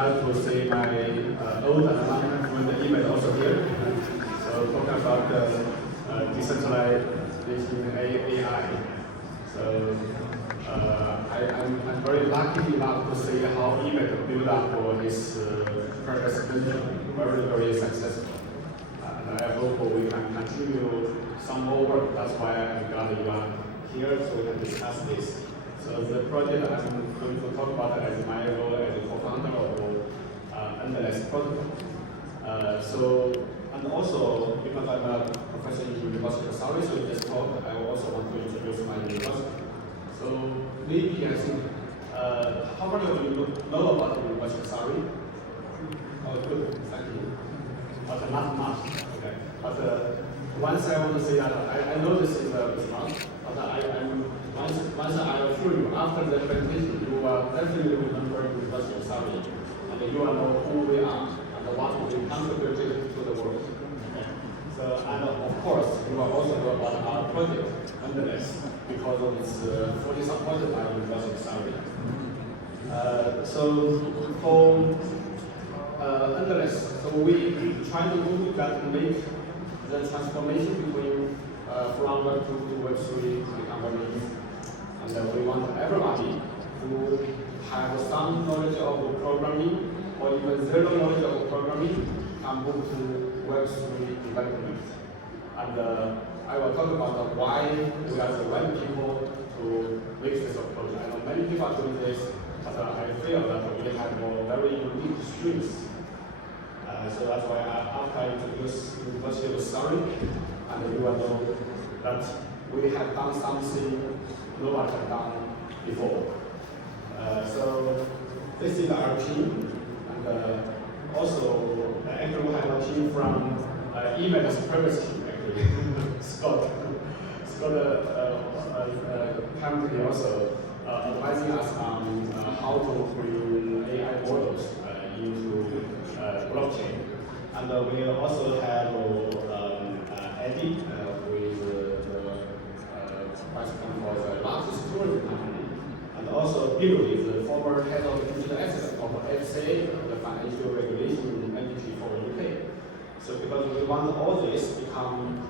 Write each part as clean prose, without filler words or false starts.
glad to see my old and non-friend email also here. So talking about the decentralized AI. So I'm very lucky enough to see how email built up for his purpose very successful. And I hope we can continue some more work. That's why I'm glad you are here so we can discuss this. So the project I'm going to talk about as my role as a co-founder of Endless Protocol. And also because I'm a professor in University of Surrey, so in this talk I also want to introduce my university. So maybe I think, how many of you know about the University of Surrey? Oh, good, thank you. But not much, okay. But once I want to say that I know this is smart, but once I assure you, after the presentation, you will definitely remember the University of Surrey, and you will know who we are and what we contributed to the world. Okay. So, and of course, you will also know about our project, Endless, because it's fully supported by the University of Surrey. So for Endless, so we try to do that, make the transformation between from Web 2 to Web 3 become very easy. And we want everybody who have some knowledge of programming or even zero knowledge of programming can move to Web 3 development. And I will talk about why we are the right people to make this approach. I know many people are doing this, but I feel that we have very unique strengths. So that's why after I introduce University of Surrey, and you will know that we have done something no one has done before. So this is our team, and also actually we have a team from email's previous team actually, Scott currently also advising us on how to bring AI models into blockchain. And we also have Eddie, who is the president for the largest tourism company, and also Bill is the former head of digital assets of FCA, the financial regulation entity for the UK. So because we want all this to become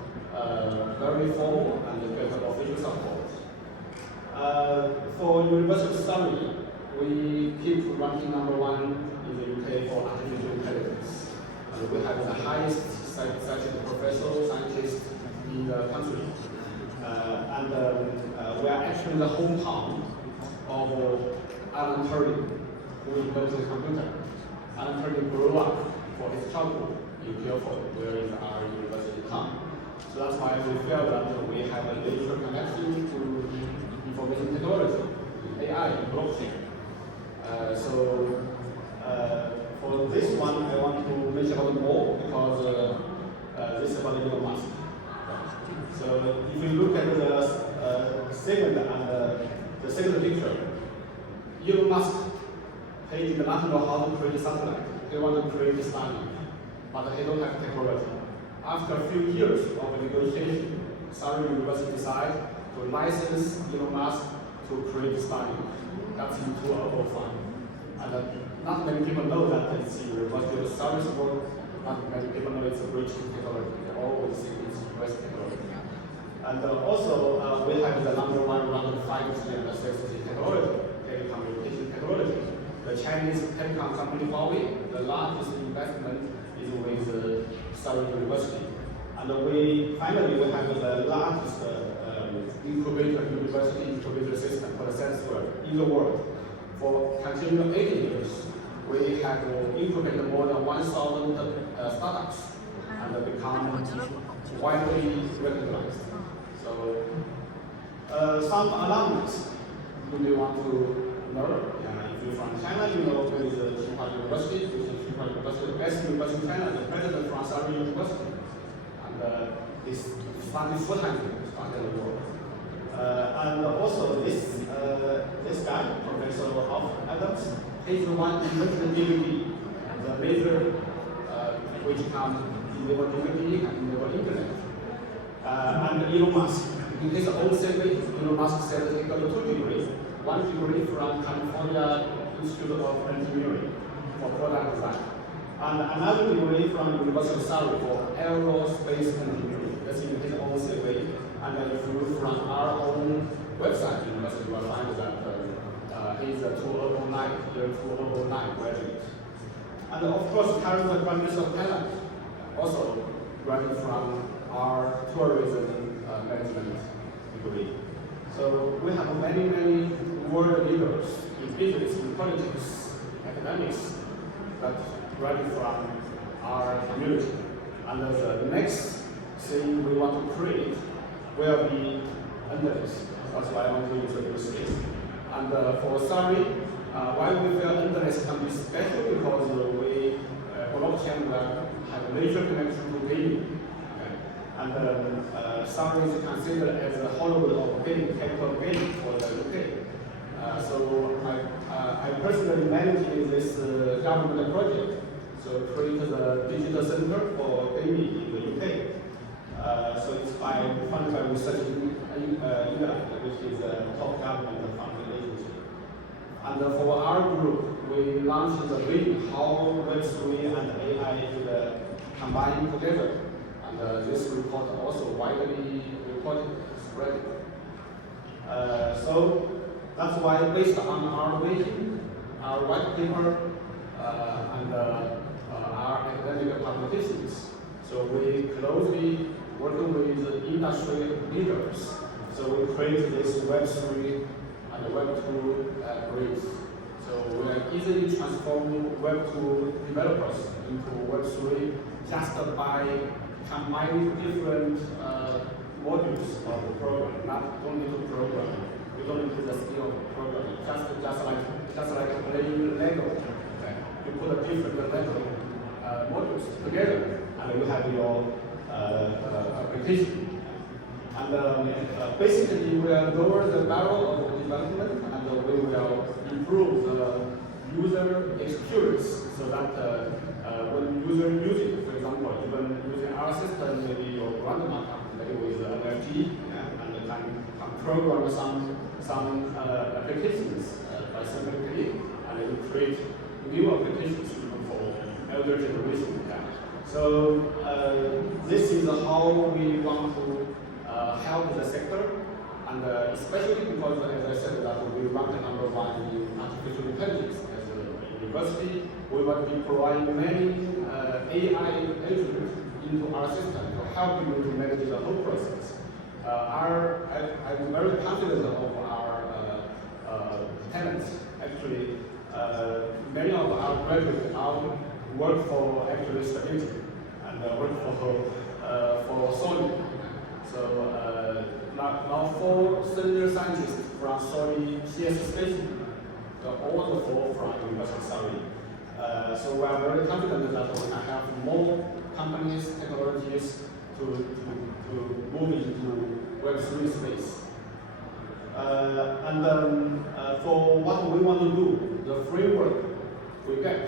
very formal and get official support. For University of Surrey, we keep ranking #1 in the UK for artificial intelligence. And we have the highest cited professor scientist in the country. We are actually the hometown of Alan Turing, who invented the computer. Alan Turing grew up for his childhood in Guildford, where is our university town. So that's why we feel that we have a later connection to information technology, AI, and blockchain. For this one, I want to mention about more because this is about Elon Musk. So if you look at the second and the second picture, Elon Musk, he did not know how to create a satellite. He wanted to create a Starlink, but he don't have technology. After a few years of negotiation, Surrey University decided to license Elon Musk to create Starlink. That's in 2005. And not many people know that it's the University of Surrey's work. Not many people know it's a British technology. They always think it's US technology. And also, we have the #1 around 5G and 6G technology, telecommunication technology. The Chinese telecom company Huawei, the largest investment is with Surrey University. And we have the largest university incubator system for the science world in the world. For continuous 80 years, we have incubated more than 1,000 startups and become widely recognized. So, some alumni who may want to know. If you're from China, you know there is a Tsinghua University, which is Tsinghua University, the best university in China, the president from Surrey University. And this started 4 times in the world. And also this guy, Professor Adams, he's the one who invented DVD, the laser which can enable DVD and enable internet. And Elon Musk, in his own survey, Elon Musk said that he got 2 degrees, 1 degree from California Institute of Engineering for And another degree from University of Surrey for aerospace engineering. That's in his own CV. And if you look from our own website, you will find that he's a 2009, year 2009 graduate. And of course, current Prime Minister of Thailand, also graduated from our tourism management degree. So we have many, many world leaders in business, in politics, academics, that graduate from our community. And the next thing we want to create will be under this. That's why I want to introduce this. And for Surrey, why we feel Internet can be special because we blockchain will have a major connection to gaming. Okay. And Surrey is considered as a Hollywood of gaming, capital of gaming for the UK. So I personally manage this government project, so create the digital center for gaming in the UK. So it's funded by Research England, which is a top government funded agency. And for our group, we launched the vision how Web3 and AI should combine together. And this report also widely reported, spread. So that's why, based on our vision, our white paper, and our academic publications, so we closely working with industry leaders. So we create this Web3 and Web2 bridge. So we are easily transform Web2 developers into Web3 just by combining different modules of the program. Don't need to program. You don't need the skill of programming. Just like playing Lego. Okay. You put a different Lego modules together, and you have your application. And basically, we will lower the barrel of development, and we will improve the user experience so that when user use it, for example, even using our system, maybe your grandma can play with NFT and can program some applications by simple click, and you create new applications for elder generation. So this is how we want to help the sector, and especially because, as I said, that we rank #1 in artificial intelligence as a university. We want to be providing many AI agents into our system to help you to manage the whole process. I'm very confident of our talents. Actually, many of our graduates now work for actually stability and work for Sony. So now 4 senior scientists from Sony CS Station, all the 4 from University of Surrey. So we are very confident that we can have more companies, technologies to move into Web3 space. For what we want to do, the framework we get,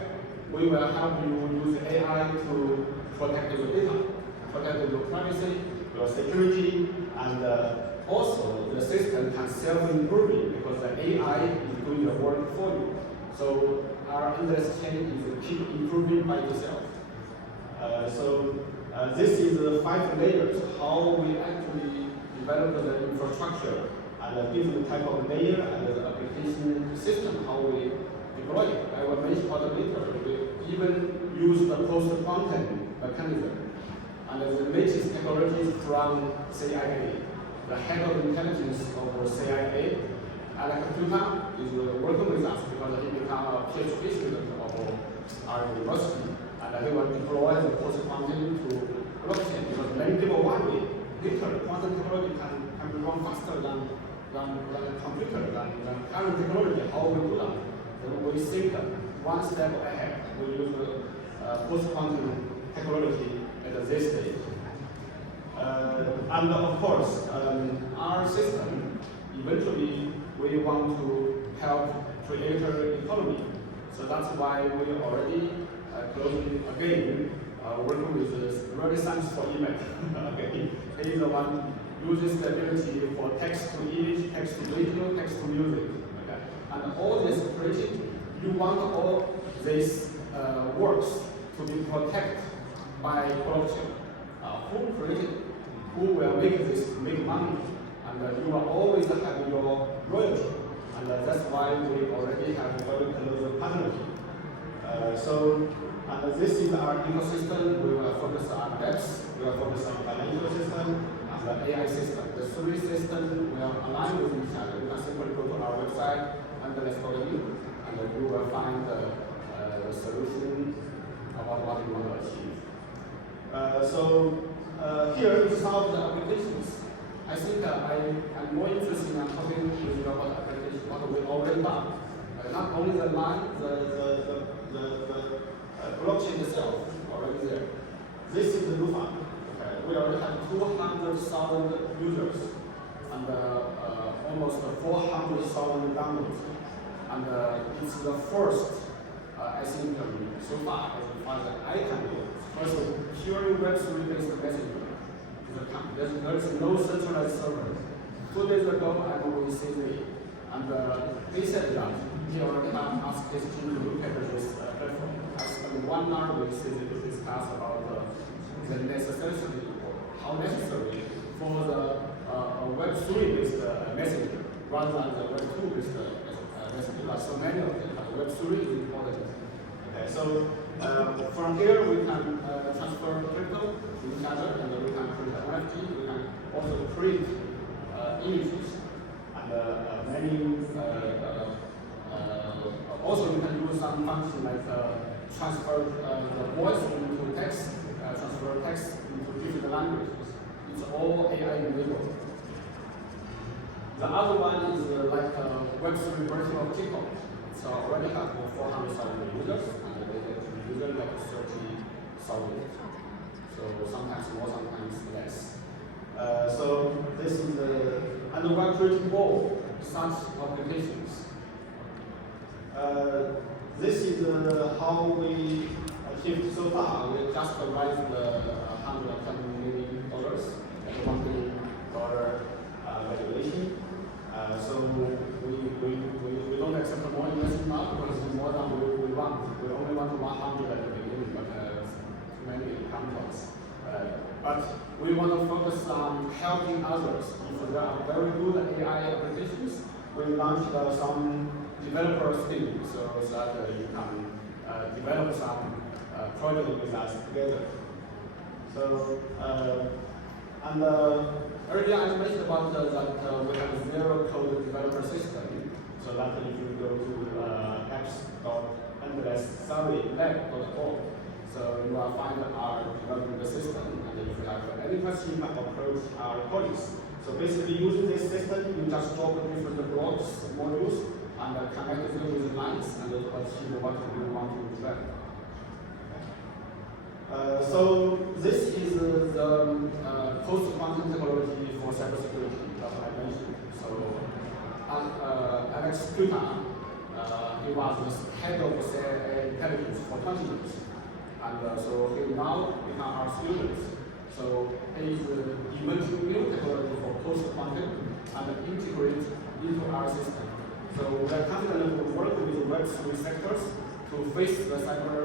we will help you use AI to protect your data, protect your privacy, your security, and also the system can self-improve because the AI is doing the work for you. So our industry is keep improving by itself. This is the 5 layers, how we actually develop the infrastructure and the different type of layer and the application system, how we deploy it. I will mention about later. We even use the post-quantum mechanism. And the latest technologies from CIA, the head of intelligence of CIA, Alex Tuta, is working with us because he became a PhD student of our university. And he will deploy the post-quantum to blockchain because many people want it. Later, quantum technology can be run faster than computer, than current technology. How we do that? Then we think one step ahead. We use post-quantum technology at this stage. And of course, our system, eventually, we want to help creator economy. So that's why we already closely, again, working with this really science for image. Okay. He is the one uses the ability for text to image, text to video, text to music. Okay. And all this created, you want all these works to be protected by blockchain. Who created it? Who will make this make money? And you will always have your royalty. And that's why we already have a very close partnership. And this is our ecosystem. We will focus on apps, we will focus on financial system, and the AI system. The three systems will align with each other. You can simply go to our website and let's go to you, and you will find the solution about what you want to achieve. Here is some of the applications. I think I'm more interested in talking with you about applications, what we already done. Not only the line, the blockchain itself already there. This is the new fund. Okay. We already have 200,000 users and almost 400,000 downloads. And it's the first, I think, so far as I can do. First, purely Web3 based messenger. There's no centralized server. 2 days ago, I was with CZ, and they said that he already have asked his team to look at this platform. I spent 1 hour with CZ to discuss about the necessity, or how necessary for the Web3 based messenger rather than the Web2 based messenger. There are so many of them, but Web3 is important. Okay, so from here we can transfer crypto to each other, and we can create NFT. We can also print images, and many. Also, we can use some function like transfer the voice into text, transfer text into different languages. It's all AI enabled. The other one is like a Web3 version of TikTok. So already have 400,000 users, and the user like 30,000. So sometimes more, sometimes less. So this is and we are creating more such applications. This is how we achieved so far. We just raised $120 million and $1 billion valuation. So we don't accept more investment now because it's more than we want. We only want 100 at the beginning, but too many come to us. But we want to focus on helping others. If there are very good AI applications, we launched some developer team so that you can develop some project with us together. So, earlier I mentioned about that we have a zero code developer system, so that if you go to apps.endlesssurveylab.org, so you will find our development system, and if you have any question, you can approach our colleagues. So basically using this system, you just drop different blocks, modules, and connect them with lines, and achieve what you want to develop. So this is the post-quantum technology for cybersecurity that I mentioned. So Alex Kuta, he was the head of CIA intelligence for 20 years. And so he now become our students. So he is inventing new technology for post-quantum and integrate into our system. So we are confident to work with Web3 sectors to face the cyber